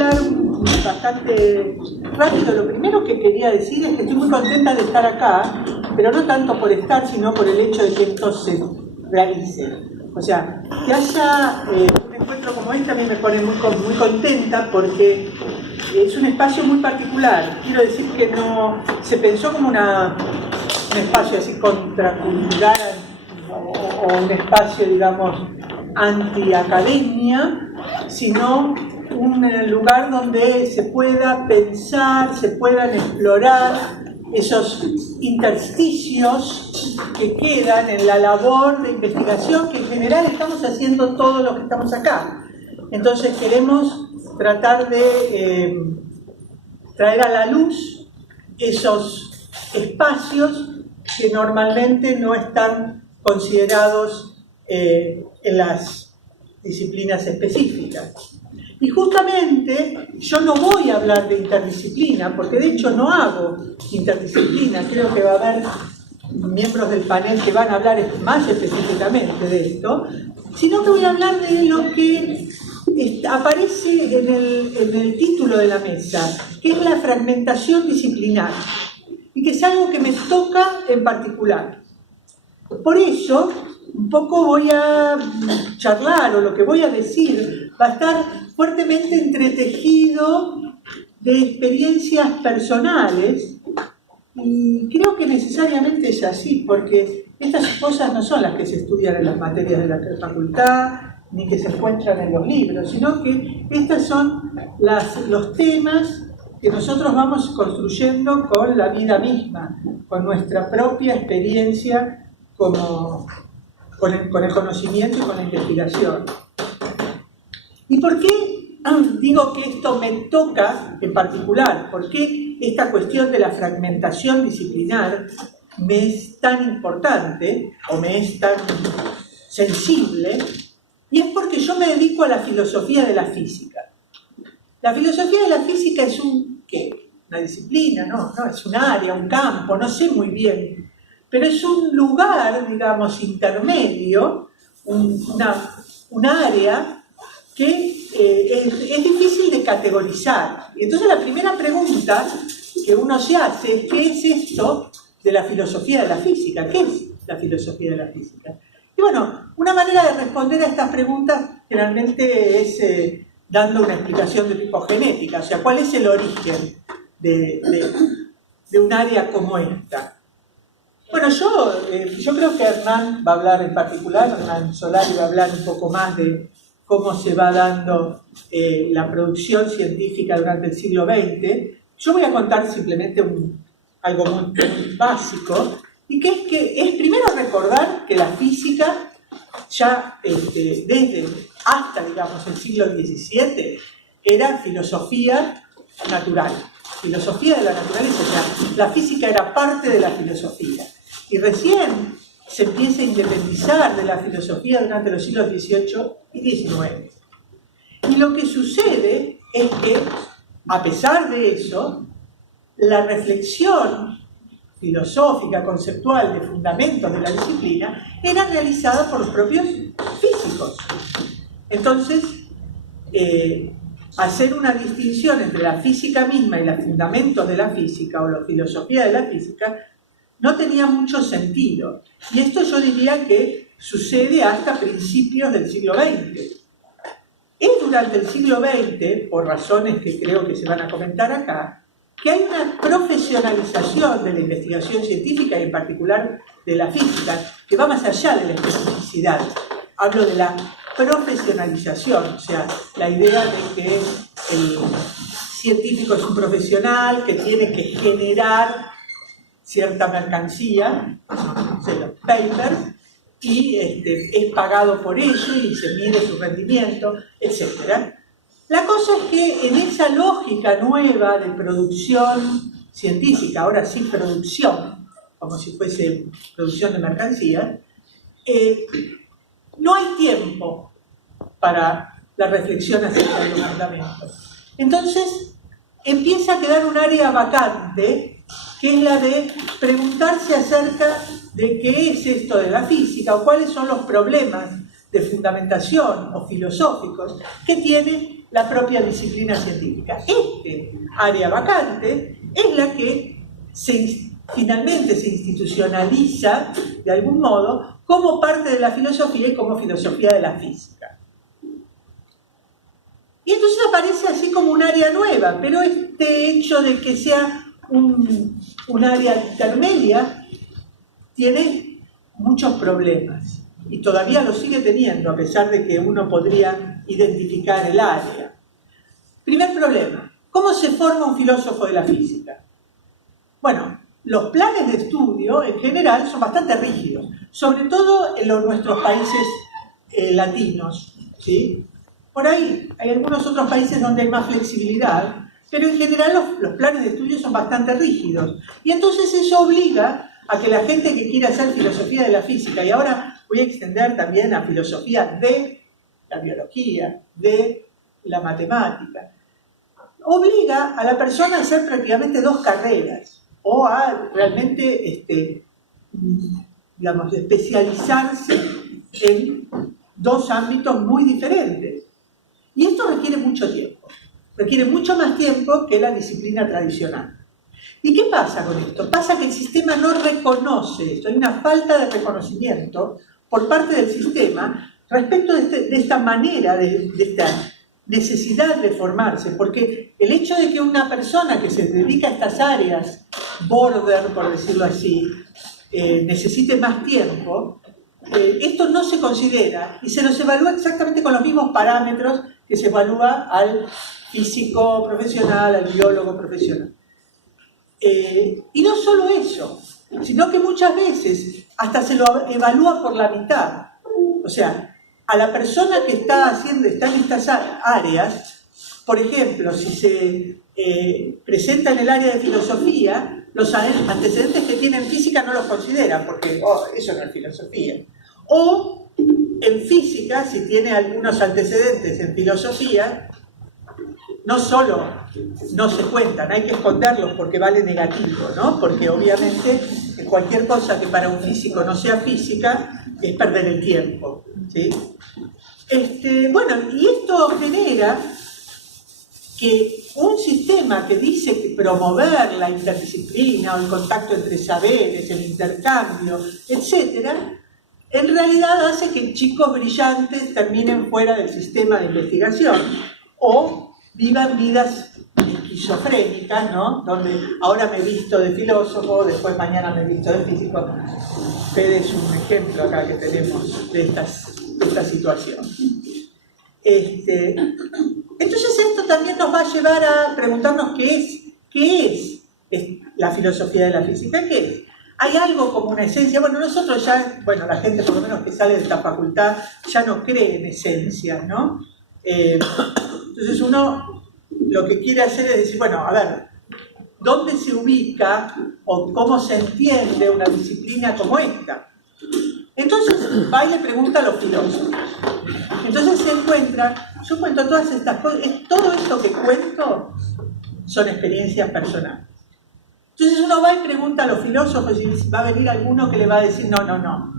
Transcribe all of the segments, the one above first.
hablar bastante rápido. Lo primero que quería decir es que estoy muy contenta de estar acá, pero no tanto por estar, sino por el hecho de que esto se realice. O sea, que haya un encuentro como este a mí me pone muy contenta, porque es un espacio muy particular. Quiero decir que no se pensó como un espacio así contracultural o un espacio, digamos, anti-academia, sino un lugar donde se pueda pensar, se puedan explorar esos intersticios que quedan en la labor de investigación que en general estamos haciendo todos los que estamos acá. Entonces queremos tratar de traer a la luz esos espacios que normalmente no están considerados en las disciplinas específicas. Y justamente yo no voy a hablar de interdisciplina, porque de hecho no hago interdisciplina. Creo que va a haber miembros del panel que van a hablar más específicamente de esto, sino que voy a hablar de lo que aparece en el título de la mesa, que es la fragmentación disciplinar, y que es algo que me toca en particular. Por eso, un poco voy a charlar, o lo que voy a decir va a estar fuertemente entretejido de experiencias personales, y creo que necesariamente es así, porque estas cosas no son las que se estudian en las materias de la facultad, ni que se encuentran en los libros, sino que estos son los temas que nosotros vamos construyendo con la vida misma, con nuestra propia experiencia con el conocimiento y con la investigación. ¿Y por qué digo que esto me toca en particular? ¿Por qué esta cuestión de la fragmentación disciplinar me es tan importante o me es tan sensible? Y es porque yo me dedico a la filosofía de la física. La filosofía de la física es una disciplina, no, es un área, un campo, no sé muy bien, pero es un lugar, digamos, intermedio, un área que es difícil de categorizar. Y entonces la primera pregunta que uno se hace es: ¿qué es esto de la filosofía de la física? ¿Qué es la filosofía de la física? Y bueno, una manera de responder a estas preguntas generalmente es dando una explicación de tipo genética, o sea, ¿cuál es el origen de un área como esta? Bueno, yo creo que Hernán va a hablar en particular, Hernán Solari va a hablar un poco más de cómo se va dando la producción científica durante el siglo XX. Yo voy a contar simplemente algo muy básico, y que es primero recordar que la física ya desde hasta, digamos, el siglo XVII era filosofía natural, filosofía de la naturaleza. O sea, la física era parte de la filosofía, y recién se empieza a independizar de la filosofía durante los siglos XVIII y XIX. Y lo que sucede es que, a pesar de eso, la reflexión filosófica, conceptual, de fundamentos de la disciplina, era realizada por los propios físicos. Entonces, hacer una distinción entre la física misma y los fundamentos de la física, o la filosofía de la física, no tenía mucho sentido. Y esto yo diría que sucede hasta principios del siglo XX. Es durante el siglo XX, por razones que creo que se van a comentar acá, que hay una profesionalización de la investigación científica, y en particular de la física, que va más allá de la especificidad. Hablo de la profesionalización, o sea, la idea de que el científico es un profesional que tiene que generar cierta mercancía, no sé, los papers, y es pagado por ello y se mide su rendimiento, etc. La cosa es que en esa lógica nueva de producción científica, ahora sí producción, como si fuese producción de mercancías, no hay tiempo para la reflexión acerca de los fundamentos. Entonces empieza a quedar un área vacante, que es la de preguntarse acerca de qué es esto de la física, o cuáles son los problemas de fundamentación o filosóficos que tiene la propia disciplina científica. Este área vacante es la que finalmente se institucionaliza de algún modo como parte de la filosofía y como filosofía de la física. Y entonces aparece así como un área nueva, pero este hecho de que sea un área intermedia tiene muchos problemas y todavía lo sigue teniendo a pesar de que uno podría identificar el área. Primer problema, ¿cómo se forma un filósofo de la física? Bueno, los planes de estudio en general son bastante rígidos, sobre todo en nuestros países latinos, ¿sí? Por ahí hay algunos otros países donde hay más flexibilidad, pero en general los planes de estudio son bastante rígidos. Y entonces eso obliga a que la gente que quiera hacer filosofía de la física, y ahora voy a extender también a filosofía de la biología, de la matemática, obliga a la persona a hacer prácticamente dos carreras, o a realmente, digamos, especializarse en dos ámbitos muy diferentes. Y esto requiere mucho tiempo, requiere mucho más tiempo que la disciplina tradicional. ¿Y qué pasa con esto? Pasa que el sistema no reconoce esto, hay una falta de reconocimiento por parte del sistema respecto de esta manera, de esta necesidad de formarse, porque el hecho de que una persona que se dedica a estas áreas, border, por decirlo así, necesite más tiempo, esto no se considera y se nos evalúa exactamente con los mismos parámetros que se evalúa al físico profesional, al biólogo profesional. Y no solo eso, sino que muchas veces hasta se lo evalúa por la mitad. O sea, a la persona que está en estas áreas, por ejemplo, si se presenta en el área de filosofía, los antecedentes que tiene en física no los considera, porque eso no es filosofía. O en física, si tiene algunos antecedentes en filosofía, no solo no se cuentan, hay que esconderlos porque vale negativo, ¿no? Porque obviamente cualquier cosa que para un físico no sea física es perder el tiempo, ¿sí? Bueno, y esto genera que un sistema que dice que promover la interdisciplina o el contacto entre saberes, el intercambio, etcétera, en realidad hace que chicos brillantes terminen fuera del sistema de investigación o vivan vidas esquizofrénicas, ¿no? Donde ahora me he visto de filósofo, después mañana me he visto de físico. Fede es un ejemplo acá que tenemos de esta situación. Entonces esto también nos va a llevar a preguntarnos qué es la filosofía de la física. ¿Qué es? ¿Hay algo como una esencia? Bueno, nosotros ya, la gente por lo menos que sale de esta facultad ya no cree en esencias, ¿no? Entonces uno lo que quiere hacer es decir, bueno, a ver, ¿dónde se ubica o cómo se entiende una disciplina como esta? Entonces va y le pregunta a los filósofos. Entonces se encuentra, yo cuento todas estas cosas, todo esto que cuento son experiencias personales. Entonces uno va y pregunta a los filósofos y va a venir alguno que le va a decir, no,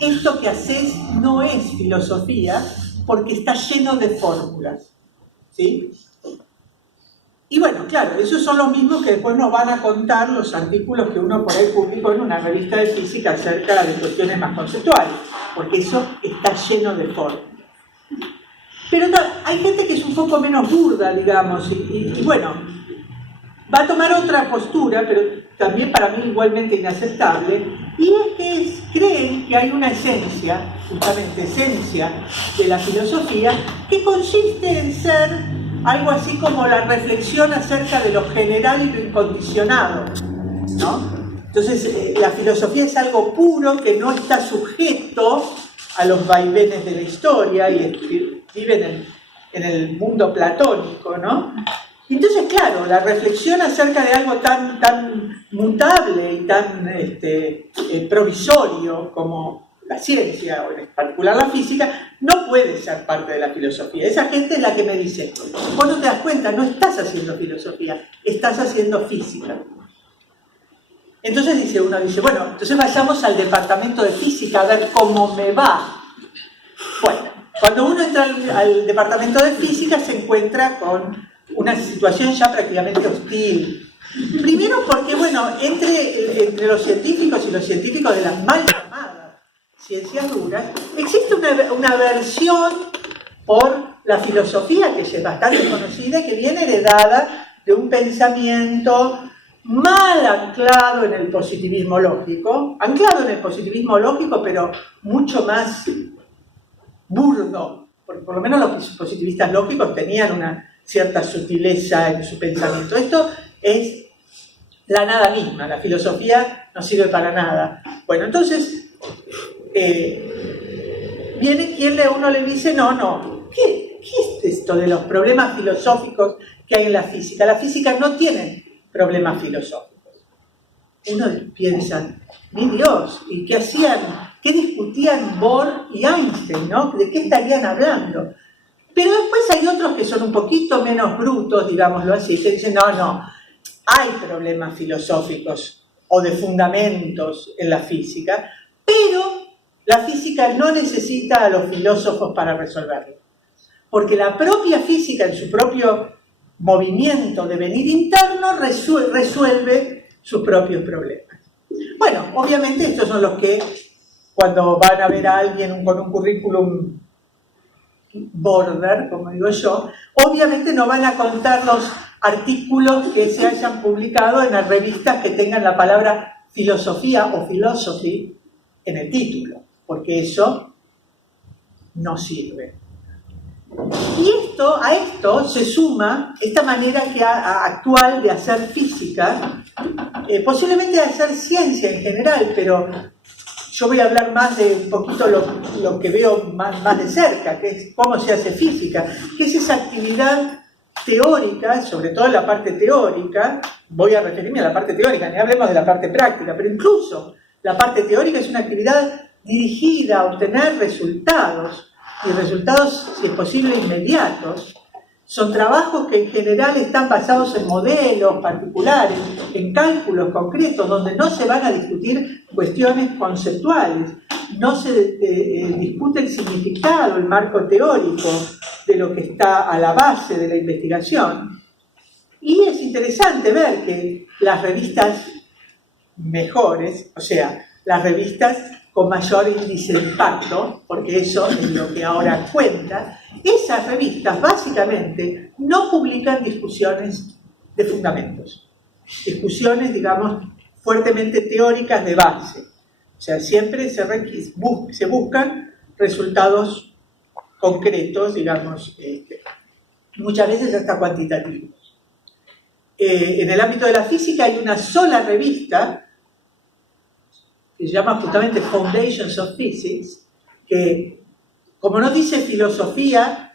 esto que haces no es filosofía porque está lleno de fórmulas, ¿sí? Y bueno, claro, esos son los mismos que después nos van a contar los artículos que uno por ahí publicó en una revista de física acerca de cuestiones más conceptuales, porque eso está lleno de fórmulas. Pero hay gente que es un poco menos burda, digamos, y bueno, va a tomar otra postura, pero también para mí igualmente inaceptable, y es que creen que hay una esencia, justamente esencia de la filosofía, que consiste en ser algo así como la reflexión acerca de lo general y lo incondicionado, ¿no? Entonces, la filosofía es algo puro que no está sujeto a los vaivenes de la historia y vive en el mundo platónico, ¿no? Entonces, claro, la reflexión acerca de algo tan mutable y tan provisorio como la ciencia, o en particular la física, no puede ser parte de la filosofía. Esa gente es la que me dice, vos no te das cuenta, no estás haciendo filosofía, estás haciendo física. Entonces uno dice, bueno, entonces vayamos al departamento de física a ver cómo me va. Bueno, Cuando uno entra al departamento de física se encuentra con una situación ya prácticamente hostil. Primero porque, bueno, entre los científicos y los científicos de las mal llamadas ciencias duras, existe una aversión por la filosofía que es bastante conocida y que viene heredada de un pensamiento mal anclado en el positivismo lógico, pero mucho más burdo, porque por lo menos los positivistas lógicos tenían una cierta sutileza en su pensamiento. Esto es la nada misma, la filosofía no sirve para nada. Bueno, entonces viene quien uno le dice, no, ¿qué es esto de los problemas filosóficos que hay en la física? La física no tiene problemas filosóficos. Uno piensa, mi Dios, ¿y qué hacían? ¿Qué discutían Bohr y Einstein, ¿no? ¿De qué estarían hablando? Pero después hay otros que son un poquito menos brutos, digámoslo así, que dicen, no, hay problemas filosóficos o de fundamentos en la física, pero la física no necesita a los filósofos para resolverlo. Porque la propia física, en su propio movimiento de venir interno, resuelve sus propios problemas. Bueno, obviamente estos son los que, cuando van a ver a alguien con un currículum border, como digo yo, obviamente no van a contar los artículos que se hayan publicado en las revistas que tengan la palabra filosofía o philosophy en el título, porque eso no sirve. Y a esto se suma esta manera actual de hacer física, posiblemente de hacer ciencia en general, pero yo voy a hablar más de un poquito lo que veo más de cerca, que es cómo se hace física, que es esa actividad teórica, sobre todo la parte teórica. Voy a referirme a la parte teórica, ni hablemos de la parte práctica, pero incluso la parte teórica es una actividad dirigida a obtener resultados, y resultados, si es posible, inmediatos. Son trabajos que en general están basados en modelos particulares, en cálculos concretos, donde no se van a discutir cuestiones conceptuales, no se discute el significado, el marco teórico de lo que está a la base de la investigación. Y es interesante ver que las revistas mejores, o sea, las revistas con mayor índice de impacto, porque eso es lo que ahora cuenta, esas revistas básicamente no publican discusiones de fundamentos, discusiones, digamos, fuertemente teóricas de base. O sea, siempre se buscan resultados concretos, digamos, muchas veces hasta cuantitativos. En el ámbito de la física hay una sola revista que se llama justamente Foundations of Physics, que, como no dice filosofía,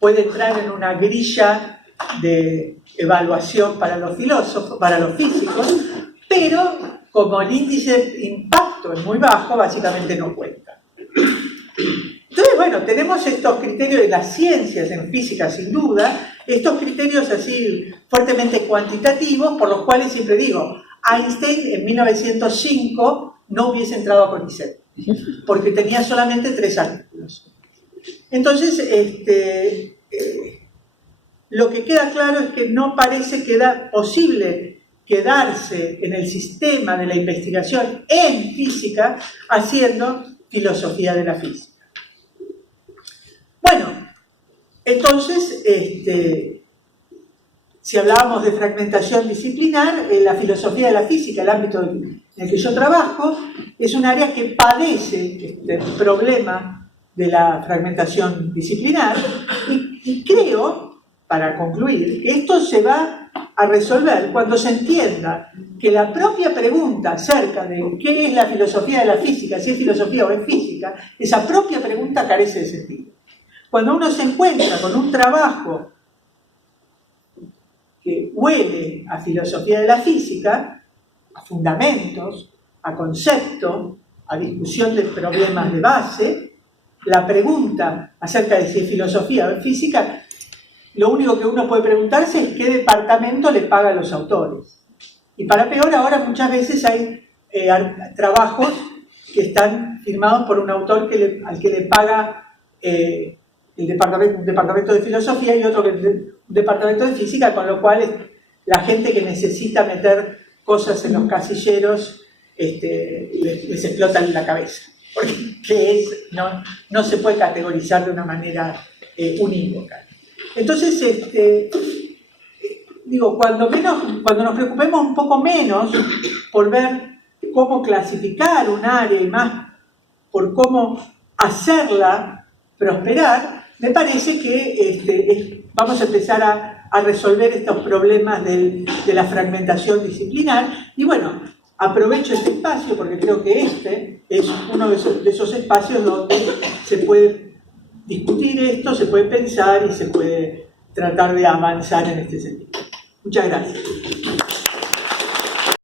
puede entrar en una grilla de evaluación para los filósofos, para los físicos, pero como el índice de impacto es muy bajo, básicamente no cuenta. Entonces, bueno, tenemos estos criterios de las ciencias, en física sin duda, estos criterios así fuertemente cuantitativos, por los cuales siempre digo, Einstein en 1905 no hubiese entrado a CONICET, porque tenía solamente 3 artículos. Entonces, lo que queda claro es que no parece posible quedarse en el sistema de la investigación en física haciendo filosofía de la física. Bueno, entonces, si hablábamos de fragmentación disciplinar, la filosofía de la física, el ámbito en el que yo trabajo, es un área que padece el problema de la fragmentación disciplinar y creo, para concluir, que esto se va a resolver cuando se entienda que la propia pregunta acerca de qué es la filosofía de la física, si es filosofía o es física, esa propia pregunta carece de sentido. Cuando uno se encuentra con un trabajo que huele a filosofía de la física, a fundamentos, a concepto, a discusión de problemas de base, la pregunta acerca de si es filosofía o es física, lo único que uno puede preguntarse es qué departamento le paga a los autores. Y para peor, ahora muchas veces hay trabajos que están firmados por un autor al que le paga un departamento de filosofía y otro que un departamento de física, con lo cual la gente que necesita meter cosas en los casilleros les explota en la cabeza, porque no se puede categorizar de una manera unívoca. Entonces, digo, cuando nos preocupemos un poco menos por ver cómo clasificar un área y más por cómo hacerla prosperar, me parece que vamos a empezar a resolver estos problemas de la fragmentación disciplinar. Y bueno, aprovecho este espacio porque creo que este es uno de esos espacios donde se puede discutir esto, se puede pensar y se puede tratar de avanzar en este sentido. Muchas gracias.